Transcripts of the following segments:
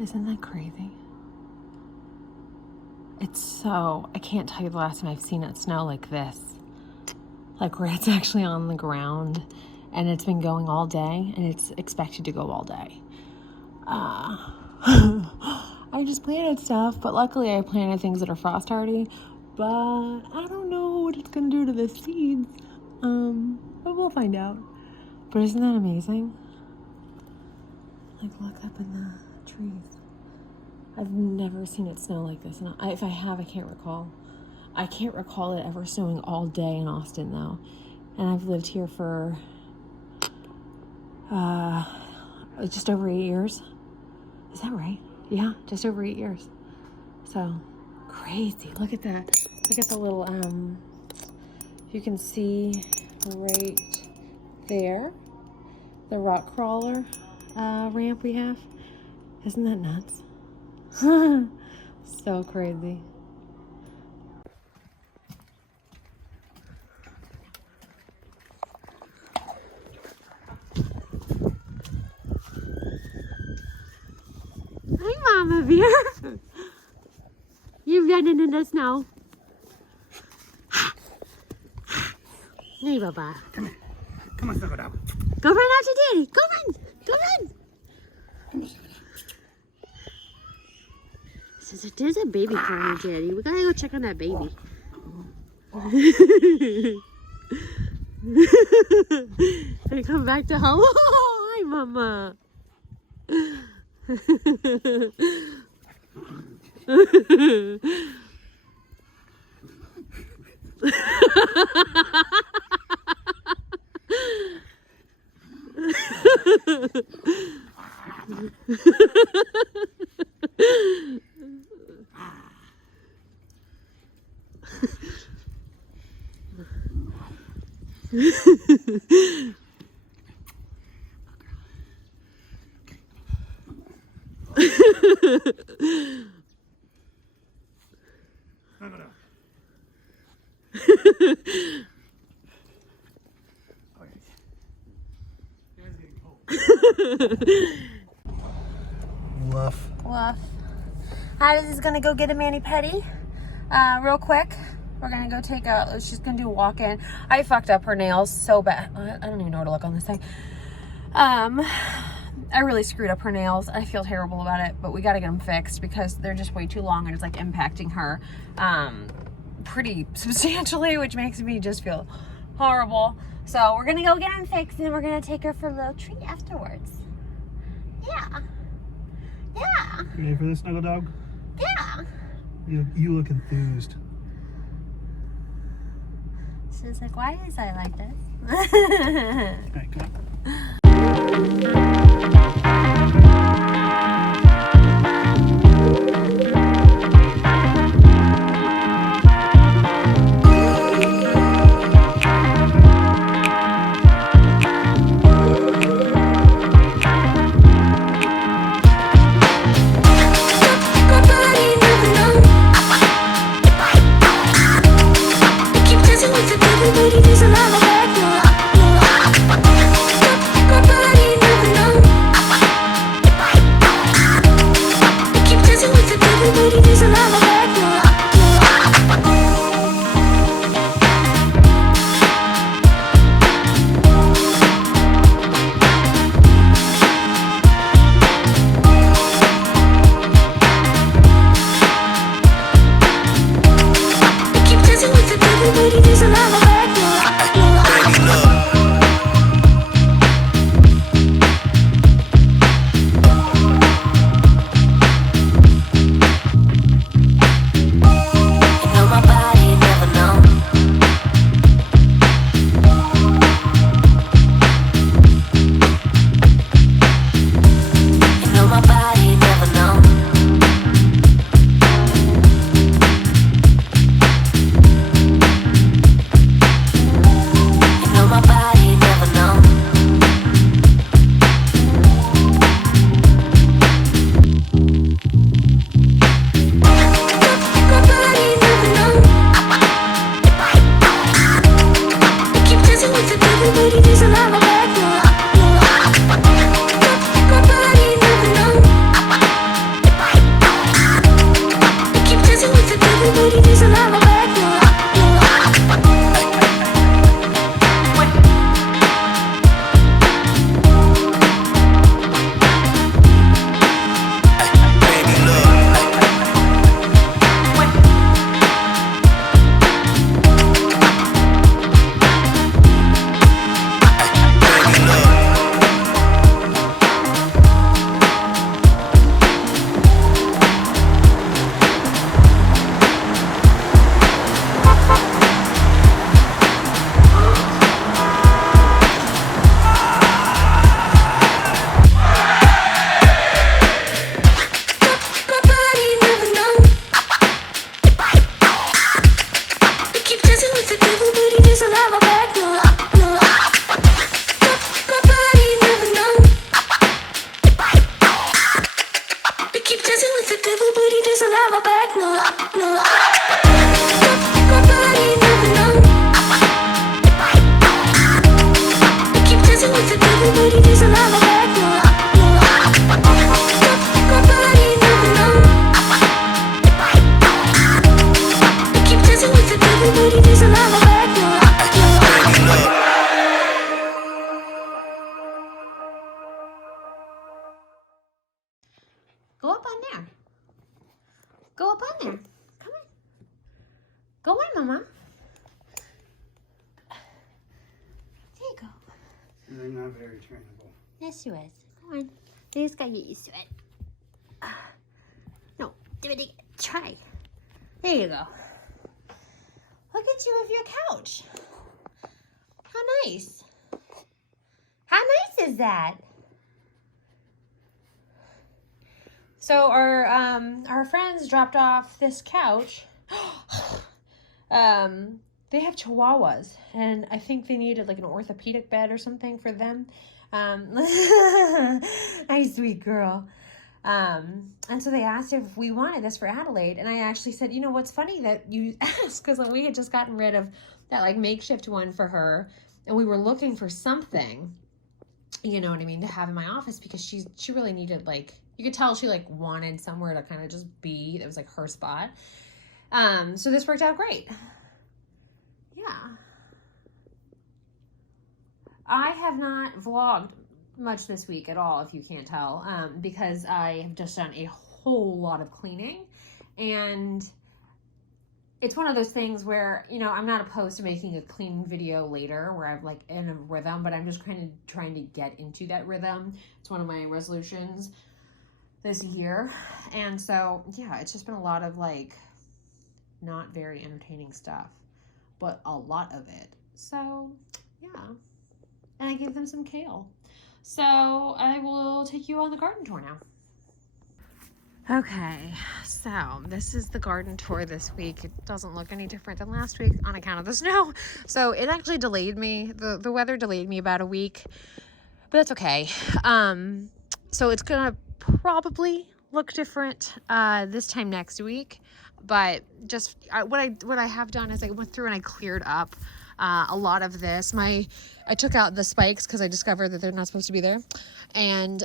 Isn't that crazy? It's so, I can't tell you the last time I've seen it snow like this. Like where it's actually on the ground and it's been going all day and it's expected to go all day. I just planted stuff, but luckily I planted things that are frost hardy. But I don't know what it's gonna do to the seeds. But we'll find out. But isn't that amazing? Like look up in the trees. I've never seen it snow like this. And if I have, I can't recall. I can't recall it ever snowing all day in Austin though. And I've lived here for just over 8 years. Is that right? Yeah, just over 8 years. So crazy. Look at that. Look at the little you can see right there the rock crawler ramp we have. Isn't that nuts? So crazy. Hi, Mama Bear. You're running in the snow. Hey, Baba. Come here. Come on, Snuggle Dog. Go run after Daddy. Go run. Go run. Come on, Snuggle Dog. There's a baby coming, Daddy. We gotta go check on that baby. They come back to home. Oh, hi, Mama. Snuggle Dog. Woof. Woof. Addis is gonna go get a mani-pedi real quick. We're gonna go take a, she's gonna do a walk-in. I fucked up her nails so bad. I don't even know where to look on this thing. I really screwed up her nails. I feel terrible about it, but we gotta get them fixed because they're just way too long and it's like impacting her pretty substantially, which makes me just feel horrible. So we're gonna go get them fixed and then we're gonna take her for a little treat afterwards. Yeah. Yeah. You ready for this, Snuggle Dog? Yeah. You look enthused. She's like, why is I like this? Okay, come on. Keep dancing with the devil, but he feels alive. there's a lot of back. Nobody never know. I keep dancing with the devil, there's a lot of back. Go up on there. Go up on there. Come on. Go on, Mama. There you go. They're not very trainable. Yes, you is. Come on. You just gotta get used to it. No, give it a try. There you go. Look at you with your couch. How nice. How nice is that? So our friends dropped off this couch. They have chihuahuas, and I think they needed like an orthopedic bed or something for them. Nice sweet girl. And so they asked if we wanted this for Adelaide, and I actually said, you know, what's funny that you asked, because we had just gotten rid of that like makeshift one for her, and we were looking for something, you know what I mean, to have in my office, because she really needed, like, you could tell she like wanted somewhere to kind of just be. That was like her spot. So this worked out great. Yeah. I have not vlogged much this week at all, if you can't tell, because I have just done a whole lot of cleaning, and it's one of those things where, you know, I'm not opposed to making a cleaning video later where I'm like in a rhythm, but I'm just kind of trying to get into that rhythm. It's one of my resolutions this year. And so, yeah, it's just been a lot of like not very entertaining stuff, but a lot of it. So, yeah. And I gave them some kale. So I will take you on the garden tour now. Okay, so this is the garden tour this week. It doesn't look any different than last week on account of the snow. So it actually delayed me. The weather delayed me about a week, but that's okay. So it's gonna probably look different this time next week. But just what I have done is I went through and I cleared up a lot of this. I took out the spikes because I discovered that they're not supposed to be there, and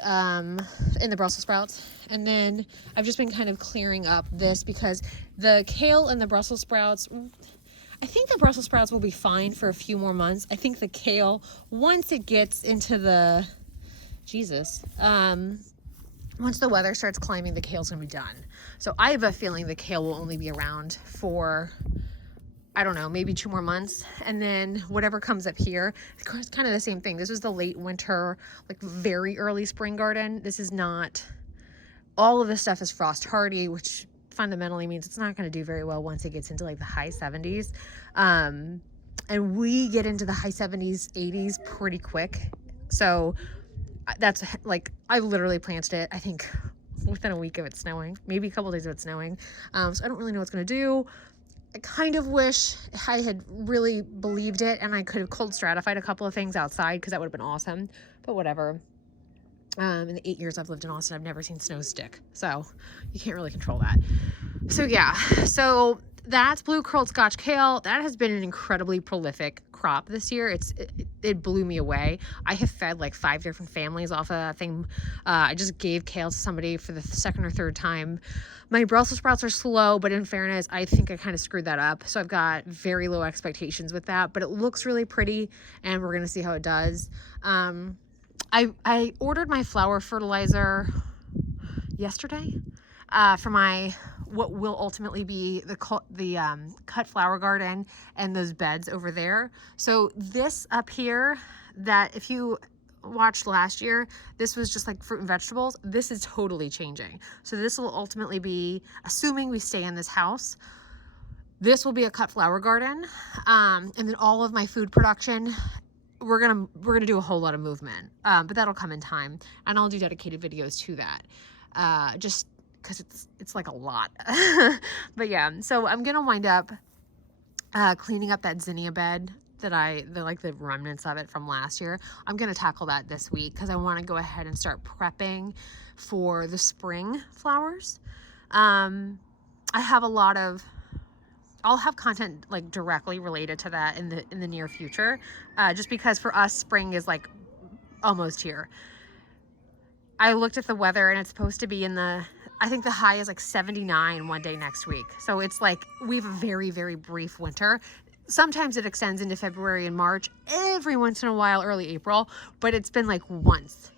in the Brussels sprouts. And then I've just been kind of clearing up this because the kale and the Brussels sprouts, I think the Brussels sprouts will be fine for a few more months. I think the kale, once it gets into the, once the weather starts climbing, the kale's gonna be done. So I have a feeling the kale will only be around for, I don't know, maybe 2 more months. And then whatever comes up here, it's kind of the same thing. This is the late winter, like very early spring garden. This is not, all of this stuff is frost hardy, which fundamentally means it's not going to do very well once it gets into like the high 70s. And we get into the high 70s, 80s pretty quick. So that's like, I literally planted it, I think within a week of it snowing, maybe a couple days of it snowing. So I don't really know what it's going to do. I kind of wish I had really believed it and I could have cold stratified a couple of things outside, because that would have been awesome, but whatever. In the 8 years I've lived in Austin, I've never seen snow stick, so you can't really control that. So yeah, so that's blue curled Scotch kale. That has been an incredibly prolific crop this year. It blew me away. I have fed like 5 different families off of that thing. I just gave kale to somebody for the second or third time. My Brussels sprouts are slow, but in fairness, I think I kind of screwed that up. So I've got very low expectations with that, but it looks really pretty, and we're gonna see how it does. I ordered my flower fertilizer yesterday for my what will ultimately be the cut flower garden and those beds over there. So this up here, that if you watched last year, this was just like fruit and vegetables. This is totally changing. So this will ultimately be, assuming we stay in this house, this will be a cut flower garden, and then all of my food production, we're gonna do a whole lot of movement, but that'll come in time, and I'll do dedicated videos to that, just because it's like a lot. But yeah, so I'm gonna wind up cleaning up that zinnia bed that the remnants of it from last year. I'm gonna tackle that this week because I want to go ahead and start prepping for the spring flowers. I have I'll have content like directly related to that in the near future, just because for us spring is like almost here. I looked at the weather and it's supposed to be in the, I think the high is like 79 one day next week. So it's like we have a very, very brief winter. Sometimes it extends into February and March, every once in a while early April, but it's been like once.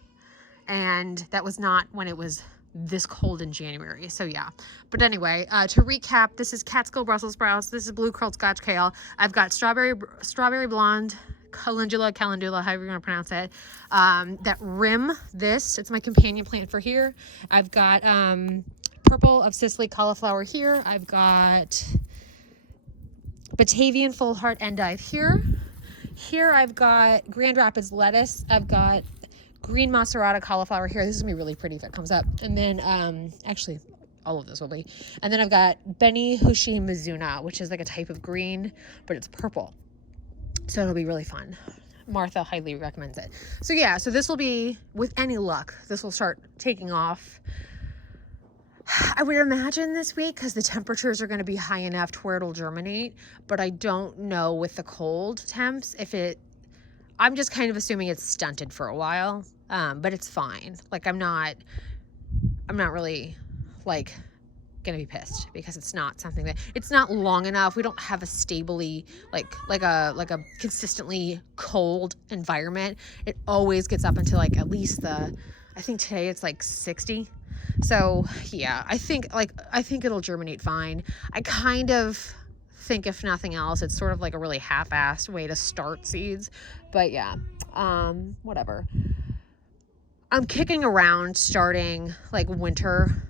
And that was not when it was this cold in January. So yeah. But anyway, to recap, this is Catskill Brussels sprouts. This is blue curled Scotch kale. I've got strawberry blonde, calendula, however you want to pronounce it. That rim, it's my companion plant for here. I've got purple of Sicily cauliflower here. I've got Batavian full heart endive here. Here I've got Grand Rapids lettuce. I've got green Macerata cauliflower here. This is gonna be really pretty if it comes up. And then actually all of this will be. And then I've got Beni Hushi Mizuna, which is like a type of green, but it's purple. So it'll be really fun. Martha highly recommends it. So yeah, so this will be, with any luck, this will start taking off. I would imagine this week because the temperatures are going to be high enough to where it'll germinate, but I don't know with the cold temps if it, I'm just kind of assuming it's stunted for a while, but it's fine. Like I'm not really like gonna be pissed because it's not something that, it's not long enough. We don't have a stably like a consistently cold environment. It always gets up until like at least I think today it's like 60. So yeah, I think it'll germinate fine. I kind of think if nothing else, it's sort of like a really half-assed way to start seeds, but yeah, whatever. I'm kicking around starting like winter,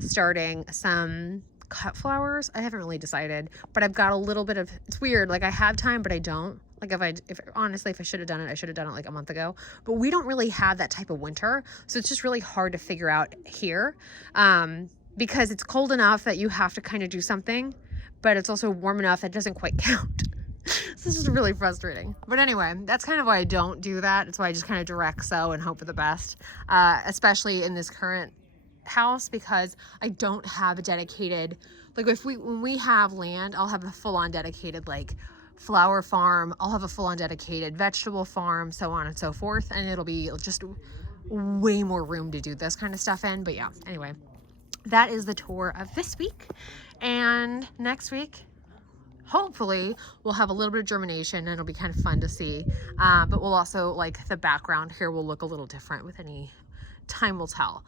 starting some cut flowers. I haven't really decided, but I've got a little bit of, it's weird, like I have time but I don't. Like if honestly, if I should have done it, I should have done it like a month ago. But we don't really have that type of winter, so it's just really hard to figure out here, because it's cold enough that you have to kind of do something, but it's also warm enough that it doesn't quite count. So this is really frustrating. But anyway, that's kind of why I don't do that. It's why I just kind of direct sow and hope for the best, especially in this current house, because I don't have a dedicated, like when we have land, I'll have a full-on dedicated like flower farm, I'll have a full-on dedicated vegetable farm, so on and so forth, and it'll be just way more room to do this kind of stuff in. But yeah, anyway, that is the tour of this week, and next week hopefully we'll have a little bit of germination and it'll be kind of fun to see, but we'll also, like, the background here will look a little different. With any time will tell.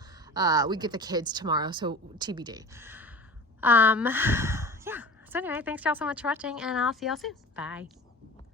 We get the kids tomorrow, so TBD. Yeah, so anyway, thanks y'all so much for watching, and I'll see y'all soon. Bye.